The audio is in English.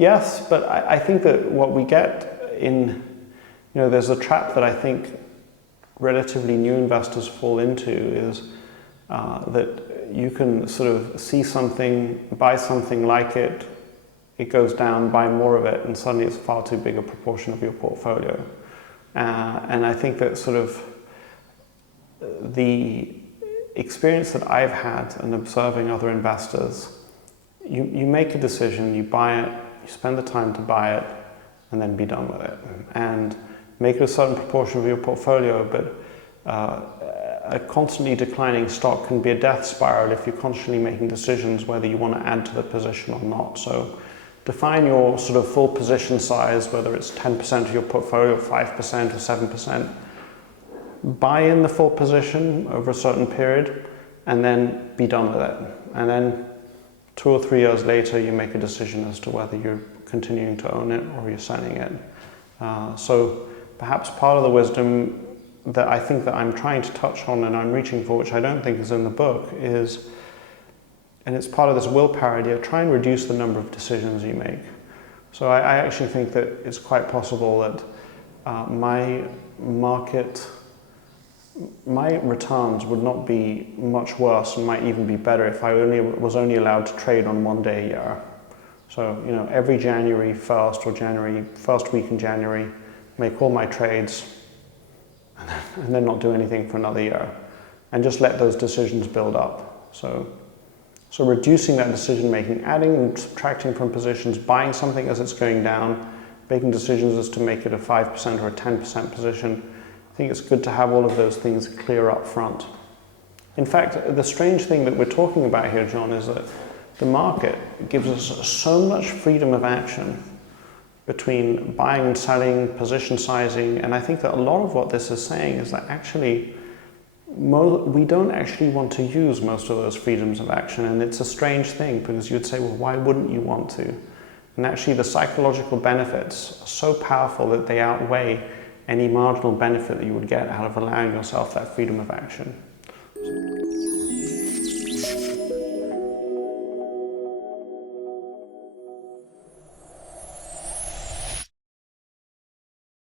Yes, but I think that what we get in, there's a trap that I think relatively new investors fall into is that you can sort of see something, buy something like it, it goes down, buy more of it, and suddenly it's far too big a proportion of your portfolio. And I think that sort of the experience that I've had in observing other investors, you make a decision, you buy it, you spend the time to buy it, and then be done with it. And make it a certain proportion of your portfolio, but a constantly declining stock can be a death spiral if you're constantly making decisions whether you want to add to the position or not. So define your sort of full position size, whether it's 10% of your portfolio, 5% or 7%. Buy in the full position over a certain period and then be done with it. And then 2 or 3 years later, you make a decision as to whether you're continuing to own it or you're selling it. So perhaps part of the wisdom that I think that I'm trying to touch on and I'm reaching for, which I don't think is in the book, is, and it's part of this willpower idea, try and reduce the number of decisions you make. So I actually think that it's quite possible that my returns would not be much worse and might even be better if I was only allowed to trade on 1 day a year. So, every January 1st or first week in January, make all my trades and then not do anything for another year and just let those decisions build up. So reducing that decision making, adding and subtracting from positions, buying something as it's going down, making decisions as to make it a 5% or a 10% position. I think it's good to have all of those things clear up front. In fact, the strange thing that we're talking about here, John, is that the market gives us so much freedom of action between buying and selling, position sizing, and I think that a lot of what this is saying is that actually we don't actually want to use most of those freedoms of action, and it's a strange thing because you'd say, well, why wouldn't you want to? And actually the psychological benefits are so powerful that they outweigh any marginal benefit that you would get out of allowing yourself that freedom of action.